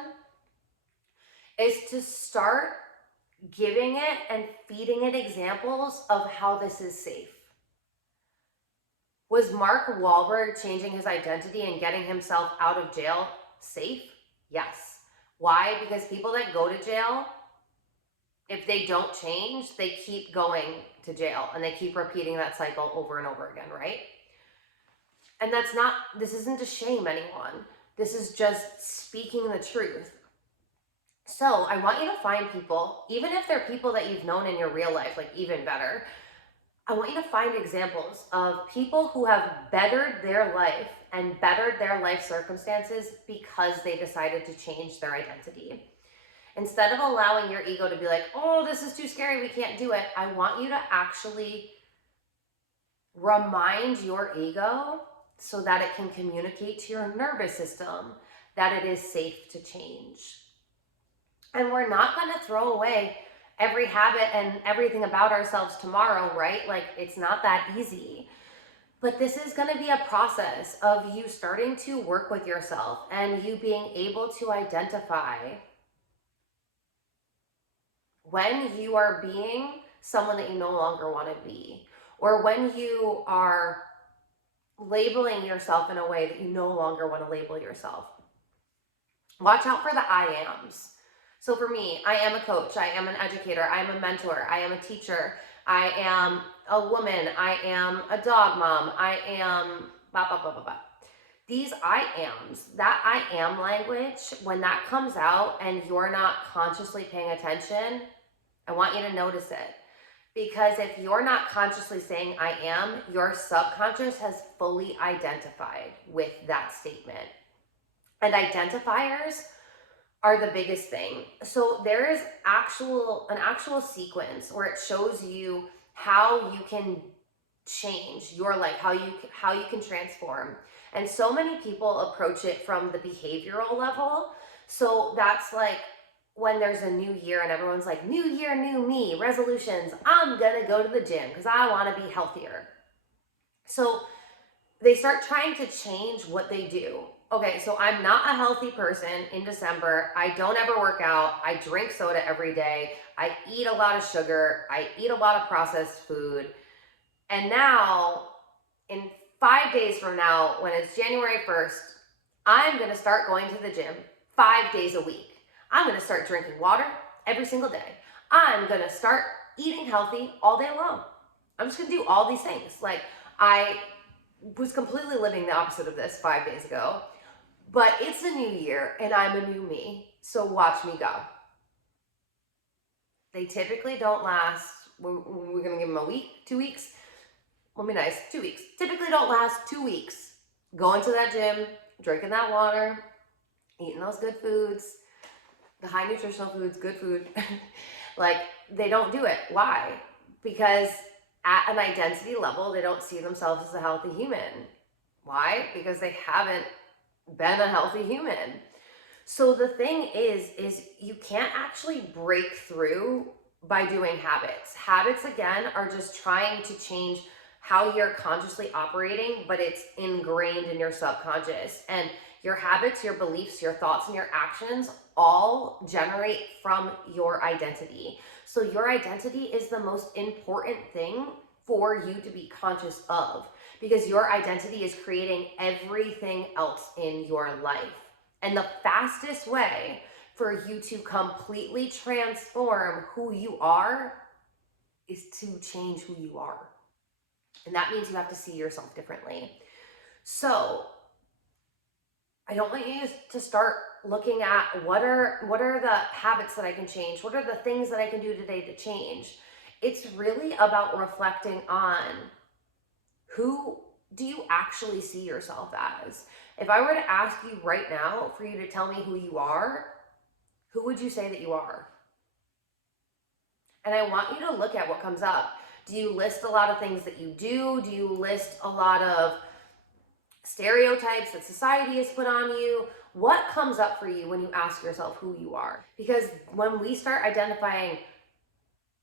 is to start giving it and feeding it examples of how this is safe. Was Mark Wahlberg changing his identity and getting himself out of jail safe? Yes. Why? Because people that go to jail, if they don't change, they keep going to jail and they keep repeating that cycle over and over again, right? And this isn't to shame anyone. This is just speaking the truth. So I want you to find people, even if they're people that you've known in your real life, like even better, I want you to find examples of people who have bettered their life and bettered their life circumstances because they decided to change their identity. Instead of allowing your ego to be like, oh, this is too scary, we can't do it, I want you to actually remind your ego so that it can communicate to your nervous system that it is safe to change. And we're not going to throw away every habit and everything about ourselves tomorrow, right? Like, it's not that easy. But this is going to be a process of you starting to work with yourself and you being able to identify when you are being someone that you no longer want to be, or when you are labeling yourself in a way that you no longer want to label yourself. Watch out for the I ams. So for me, I am a coach, I am an educator, I am a mentor, I am a teacher, I am a woman, I am a dog mom, I am blah, blah, blah, blah, blah. These I ams, that I am language, when that comes out and you're not consciously paying attention, I want you to notice it. Because if you're not consciously saying I am, your subconscious has fully identified with that statement. And identifiers are the biggest thing. So there is an actual sequence where it shows you how you can change your life, how you can transform. And so many people approach it from the behavioral level. So that's like when there's a new year and everyone's like, new year, new me, resolutions. I'm gonna go to the gym because I want to be healthier. So they start trying to change what they do. Okay, so I'm not a healthy person in December. I don't ever work out. I drink soda every day. I eat a lot of sugar. I eat a lot of processed food. And now, in 5 days from now, when it's January 1st, I'm going to start going to the gym 5 days a week. I'm going to start drinking water every single day. I'm going to start eating healthy all day long. I'm just going to do all these things. Like, I was completely living the opposite of this 5 days ago. But it's a new year and I'm a new me. So watch me go. They typically don't last, we're going to give them a week, 2 weeks. We'll be nice, 2 weeks. Typically don't last 2 weeks. Going to that gym, drinking that water, eating those good foods, the high nutritional foods, good food. Like, they don't do it. Why? Because at an identity level, they don't see themselves as a healthy human. Why? Because they haven't been a healthy human. So the thing is you can't actually break through by doing habits. Habits, again, are just trying to change how you're consciously operating, but it's ingrained in your subconscious. And your habits, your beliefs, your thoughts, and your actions all generate from your identity. So your identity is the most important thing for you to be conscious of, because your identity is creating everything else in your life. And the fastest way for you to completely transform who you are is to change who you are. And that means you have to see yourself differently. So I don't want you to start looking at what are the habits that I can change? What are the things that I can do today to change? It's really about reflecting on, who do you actually see yourself as? If I were to ask you right now for you to tell me who you are, who would you say that you are? And I want you to look at what comes up. Do you list a lot of things that you do? Do you list a lot of stereotypes that society has put on you? What comes up for you when you ask yourself who you are? Because when we start identifying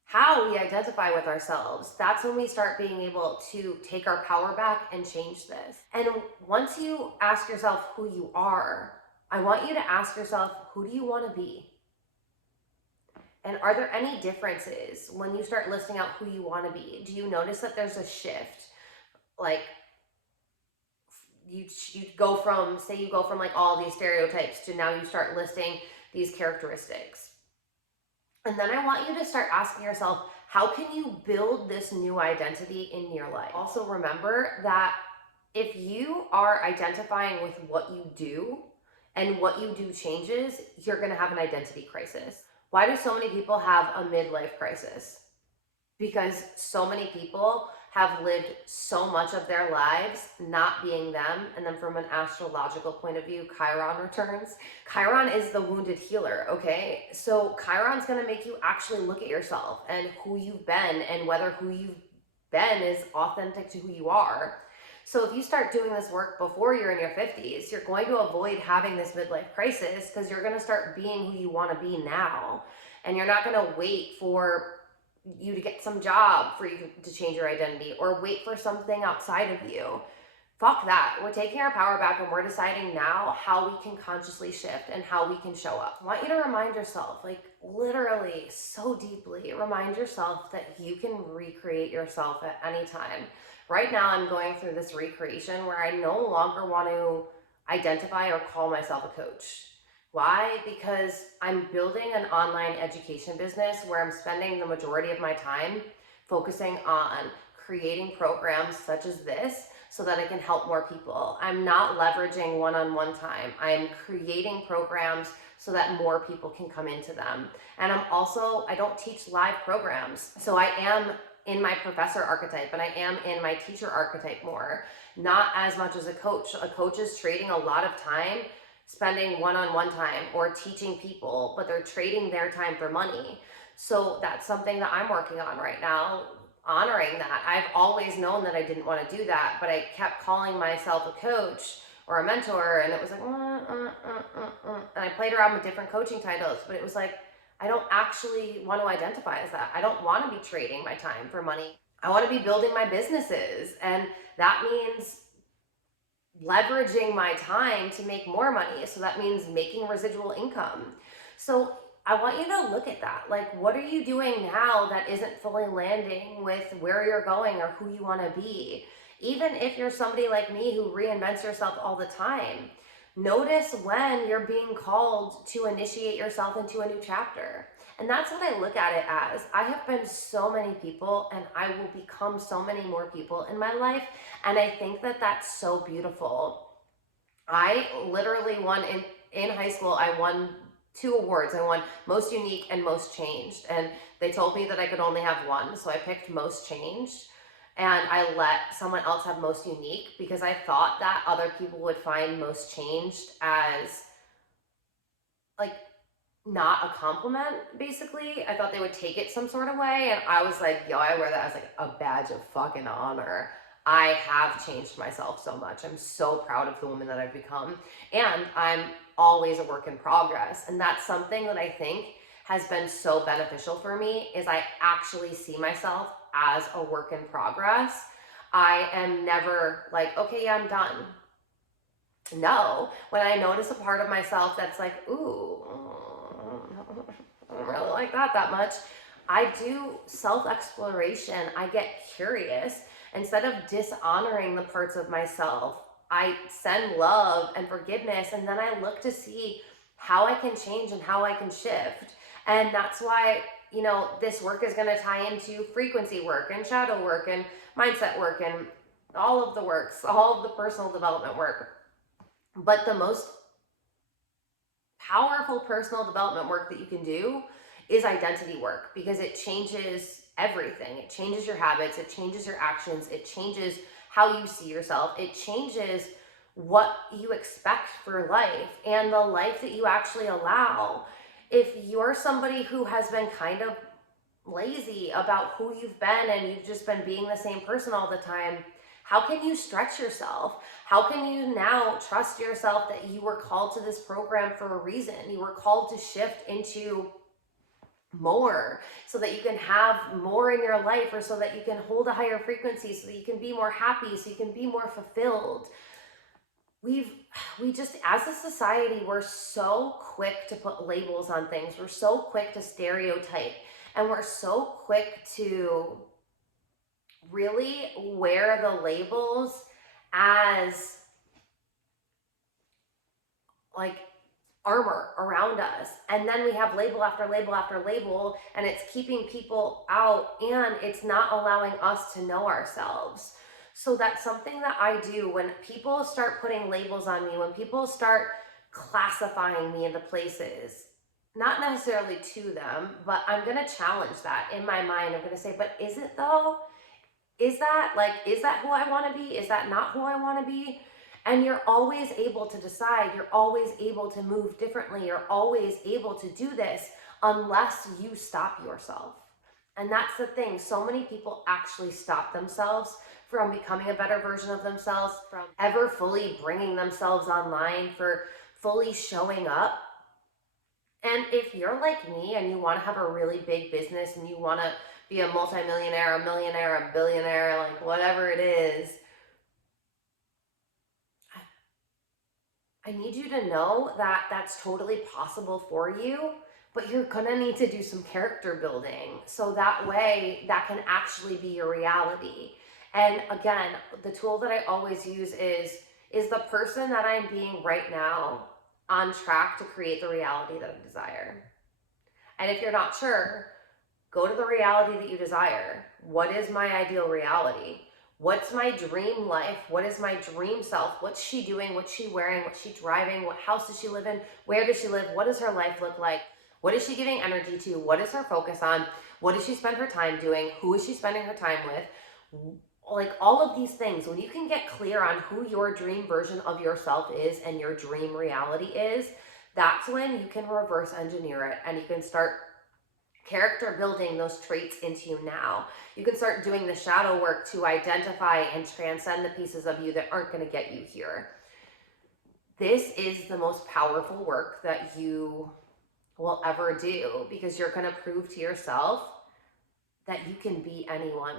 how we identify with ourselves, that's when we start being able to take our power back and change this. And once you ask yourself who you are, I want you to ask yourself, who do you want to be? And are there any differences when you start listing out who you want to be? Do you notice that there's a shift? Like, you go from, say you go from like all these stereotypes to now you start listing these characteristics. And then I want you to start asking yourself, how can you build this new identity in your life? Also remember that if you are identifying with what you do and what you do changes, you're going to have an identity crisis. Why do so many people have a midlife crisis? Because so many people have lived so much of their lives not being them. And then from an astrological point of view, Chiron returns. Chiron is the wounded healer, okay? So Chiron's gonna make you actually look at yourself and who you've been and whether who you've been is authentic to who you are. So if you start doing this work before you're in your 50s, you're going to avoid having this midlife crisis, because you're gonna start being who you wanna be now. And you're not gonna wait for you to get some job for you to change your identity, or wait for something outside of you. Fuck that. We're taking our power back and we're deciding now how we can consciously shift and how we can show up. I want you to remind yourself, like literally so deeply, remind yourself that you can recreate yourself at any time. Right now I'm going through this recreation where I no longer want to identify or call myself a coach. Why? Because I'm building an online education business where I'm spending the majority of my time focusing on creating programs such as this so that I can help more people. I'm not leveraging one-on-one time. I'm creating programs so that more people can come into them. And I don't teach live programs. So I am in my professor archetype and I am in my teacher archetype more, not as much as a coach. A coach is trading a lot of time spending one-on-one time or teaching people, but they're trading their time for money. So that's something that I'm working on right now, honoring that. I've always known that I didn't want to do that, but I kept calling myself a coach or a mentor, and it was like, and I played around with different coaching titles, but it was like, I don't actually want to identify as that. I don't want to be trading my time for money. I want to be building my businesses, and that means leveraging my time to make more money. So that means making residual income. So I want you to look at that. Like, what are you doing now that isn't fully landing with where you're going or who you want to be? Even if you're somebody like me who reinvents yourself all the time, notice when you're being called to initiate yourself into a new chapter. And that's what I look at it as. I have been so many people, and I will become so many more people in my life. And I think that that's so beautiful. I literally won in high school. I won two awards. I won most unique and most changed. And they told me that I could only have one. So I picked most changed. And I let someone else have most unique because I thought that other people would find most changed as like not a compliment, basically. I thought they would take it some sort of way. And I was like, yo, I wear that as like a badge of fucking honor. I have changed myself so much. I'm so proud of the woman that I've become. And I'm always a work in progress. And that's something that I think has been so beneficial for me is I actually see myself as a work in progress. I am never like, okay, yeah, I'm done. No, when I notice a part of myself that's like, ooh, I don't really like that much, I do self-exploration. I get curious. Instead of dishonoring the parts of myself, I send love and forgiveness, and then I look to see how I can change and how I can shift. And that's why, this work is going to tie into frequency work and shadow work and mindset work and all of the works, all of the personal development work. But the most powerful personal development work that you can do is identity work, because it changes everything. It changes your habits, it changes your actions, it changes how you see yourself, it changes what you expect for life and the life that you actually allow. If you're somebody who has been kind of lazy about who you've been and you've just been being the same person all the time, how can you stretch yourself? How can you now trust yourself that you were called to this program for a reason? You were called to shift into more so that you can have more in your life, or so that you can hold a higher frequency, so that you can be more happy, so you can be more fulfilled. We just, as a society, we're so quick to put labels on things. We're so quick to stereotype, and we're so quick to really wear the labels as like armor around us. And then we have label after label after label, and it's keeping people out, and it's not allowing us to know ourselves. So that's something that I do when people start putting labels on me, when people start classifying me into places, not necessarily to them, but I'm going to challenge that in my mind. I'm going to say, but is it though? Is that who I want to be? Is that not who I want to be? And you're always able to decide. You're always able to move differently. You're always able to do this unless you stop yourself. And that's the thing. So many people actually stop themselves from becoming a better version of themselves, from ever fully bringing themselves online, for fully showing up. And if you're like me and you want to have a really big business and you want to be a multimillionaire, a millionaire, a billionaire, like whatever it is, I need you to know that that's totally possible for you, but you're gonna need to do some character building so that way that can actually be your reality. And again, the tool that I always use is the person that I'm being right now on track to create the reality that I desire? And if you're not sure, go to the reality that you desire. What is my ideal reality? What's my dream life? What is my dream self? What's she doing? What's she wearing? What's she driving? What house does she live in? Where does she live? What does her life look like? What is she giving energy to? What is her focus on? What does she spend her time doing? Who is she spending her time with? Like all of these things, when you can get clear on who your dream version of yourself is and your dream reality is, that's when you can reverse engineer it and you can start character building those traits into you now. You can start doing the shadow work to identify and transcend the pieces of you that aren't going to get you here. This is the most powerful work that you will ever do, because you're going to prove to yourself that you can be anyone.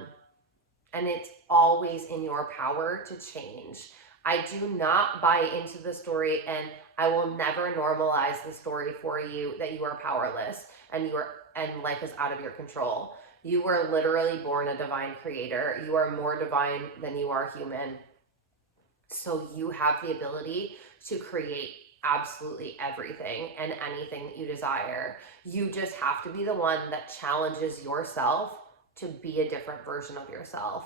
And it's always in your power to change. I do not buy into the story, and I will never normalize the story for you that you are powerless and life is out of your control. You were literally born a divine creator. You are more divine than you are human. So you have the ability to create absolutely everything and anything that you desire. You just have to be the one that challenges yourself to be a different version of yourself,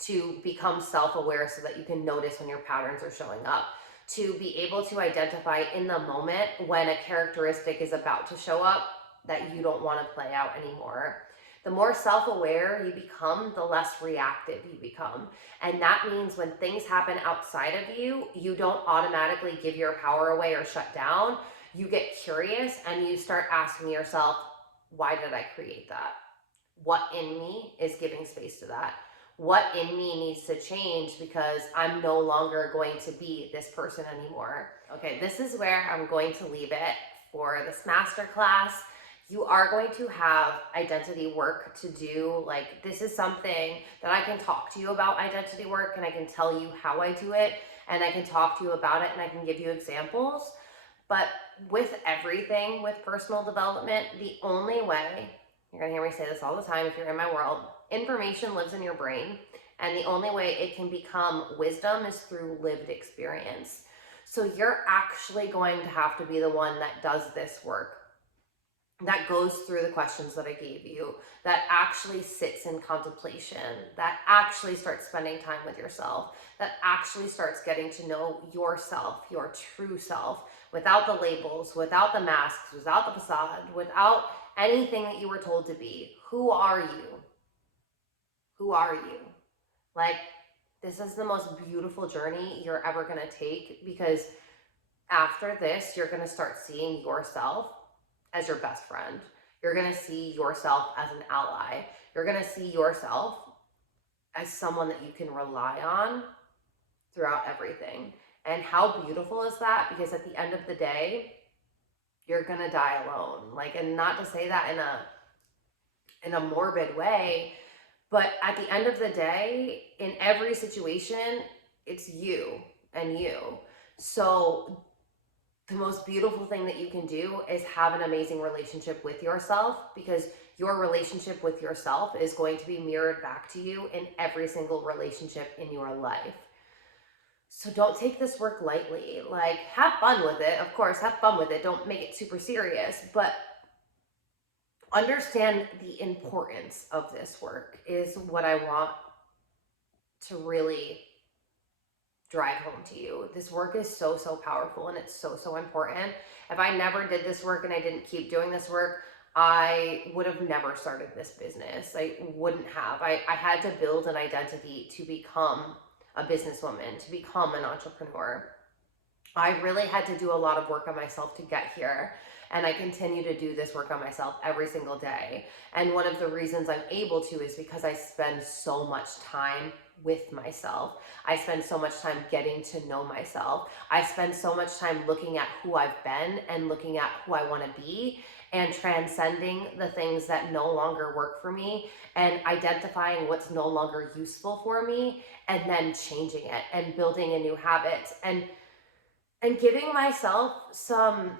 to become self-aware so that you can notice when your patterns are showing up, to be able to identify in the moment when a characteristic is about to show up that you don't want to play out anymore. The more self-aware you become, the less reactive you become. And that means when things happen outside of you, you don't automatically give your power away or shut down. You get curious and you start asking yourself, why did I create that? What in me is giving space to that? What in me needs to change because I'm no longer going to be this person anymore? Okay, this is where I'm going to leave it for this masterclass. You are going to have identity work to do. Like, this is something that I can talk to you about identity work, and I can tell you how I do it, and I can talk to you about it, and I can give you examples. But with everything with personal development, the only way, you're gonna hear me say this all the time if you're in my world, information lives in your brain, and the only way it can become wisdom is through lived experience. So you're actually going to have to be the one that does this work, that goes through the questions that I gave you, that actually sits in contemplation, that actually starts spending time with yourself, that actually starts getting to know yourself, your true self, without the labels, without the masks, without the facade, without anything that you were told to be. Who are you? Who are you? Like, this is the most beautiful journey you're ever going to take, because after this, you're going to start seeing yourself as your best friend. You're going to see yourself as an ally. You're going to see yourself as someone that you can rely on throughout everything. And how beautiful is that? Because at the end of the day, you're going to die alone. Like, and not to say that in a morbid way, but at the end of the day, in every situation, it's you and you. So the most beautiful thing that you can do is have an amazing relationship with yourself, because your relationship with yourself is going to be mirrored back to you in every single relationship in your life. So don't take this work lightly. Like, have fun with it. Of course, have fun with it. Don't make it super serious, but understand the importance of this work is what I want to really drive home to you. This work is so, so powerful, and it's so, so important. If I never did this work and I didn't keep doing this work, I would have never started this business. I wouldn't have. I had to build an identity to become a businesswoman, to become an entrepreneur. I really had to do a lot of work on myself to get here. And I continue to do this work on myself every single day. And one of the reasons I'm able to is because I spend so much time with myself. I spend so much time getting to know myself. I spend so much time looking at who I've been and looking at who I want to be, and transcending the things that no longer work for me, and identifying what's no longer useful for me, and then changing it and building a new habit, and giving myself some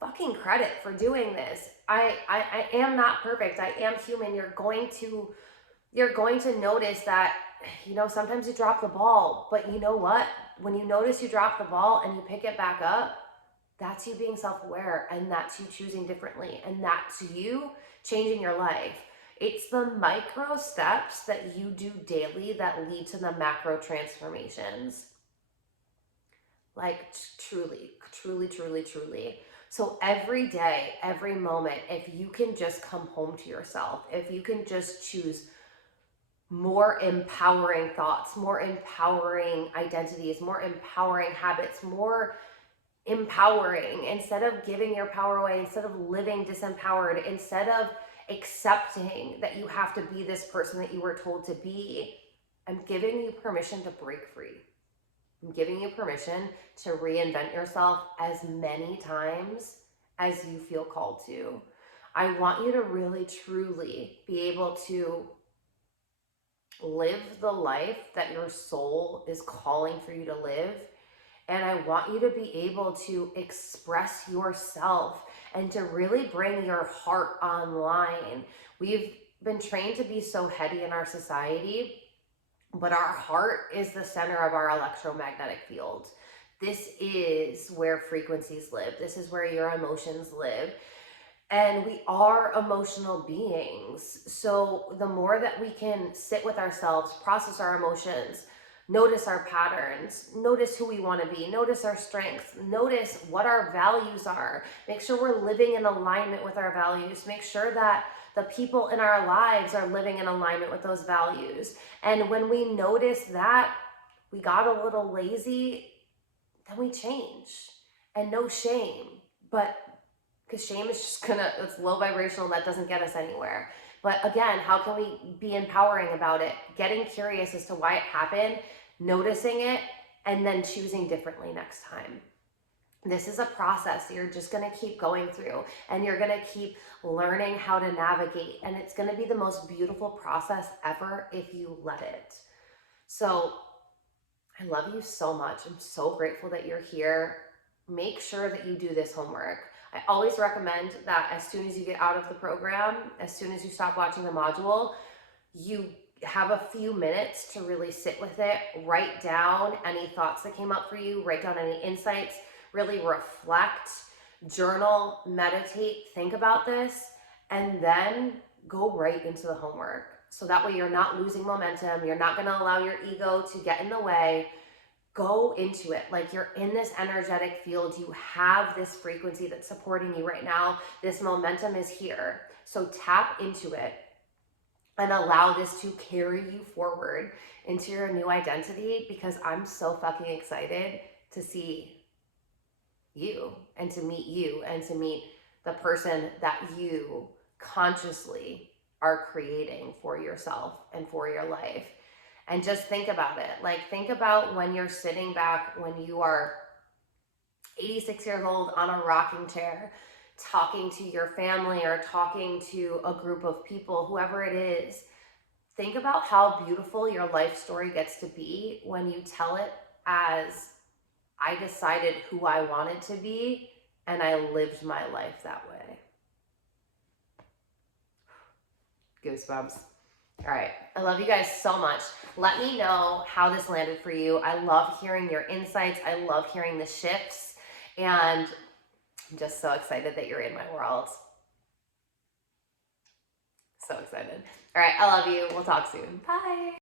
fucking credit for doing this. I am not perfect. I am human. You're going to notice that, sometimes you drop the ball, but you know what? When you notice you drop the ball and you pick it back up, that's you being self-aware, and that's you choosing differently, and that's you changing your life. It's the micro steps that you do daily that lead to the macro transformations. Like, truly, truly, truly, truly. So every day, every moment, if you can just come home to yourself, if you can just choose more empowering thoughts, more empowering identities, more empowering habits, more empowering, instead of giving your power away, instead of living disempowered, instead of accepting that you have to be this person that you were told to be, I'm giving you permission to break free. I'm giving you permission to reinvent yourself as many times as you feel called to. I want you to really, truly be able to live the life that your soul is calling for you to live. And I want you to be able to express yourself and to really bring your heart online. We've been trained to be so heady in our society, but our heart is the center of our electromagnetic field. This is where frequencies live. This is where your emotions live. And we are emotional beings. So the more that we can sit with ourselves, process our emotions, Notice our patterns, notice who we want to be, notice our strengths, notice what our values are. Make sure we're living in alignment with our values. Make sure that the people in our lives are living in alignment with those values. And when we notice that we got a little lazy, then we change. And no shame, but because shame is just it's low vibrational, that doesn't get us anywhere. But again, how can we be empowering about it? Getting curious as to why it happened, noticing it, and then choosing differently next time. This is a process you're just going to keep going through, and you're going to keep learning how to navigate. And it's going to be the most beautiful process ever if you let it. So I love you so much. I'm so grateful that you're here. Make sure that you do this homework. I always recommend that as soon as you get out of the program, as soon as you stop watching the module, you have a few minutes to really sit with it, write down any thoughts that came up for you, write down any insights, really reflect, journal, meditate, think about this, and then go right into the homework. So that way you're not losing momentum, you're not gonna allow your ego to get in the way. Go into it like you're in this energetic field. You have this frequency that's supporting you right now. This momentum is here. So tap into it and allow this to carry you forward into your new identity, because I'm so fucking excited to see you and to meet you and to meet the person that you consciously are creating for yourself and for your life. And just think about it. Like, think about when you're sitting back, when you are 86 years old on a rocking chair, talking to your family or talking to a group of people, whoever it is. Think about how beautiful your life story gets to be when you tell it as, I decided who I wanted to be and I lived my life that way. Goosebumps. All right. I love you guys so much. Let me know how this landed for you. I love hearing your insights. I love hearing the shifts. And I'm just so excited that you're in my world. So excited. All right. I love you. We'll talk soon. Bye.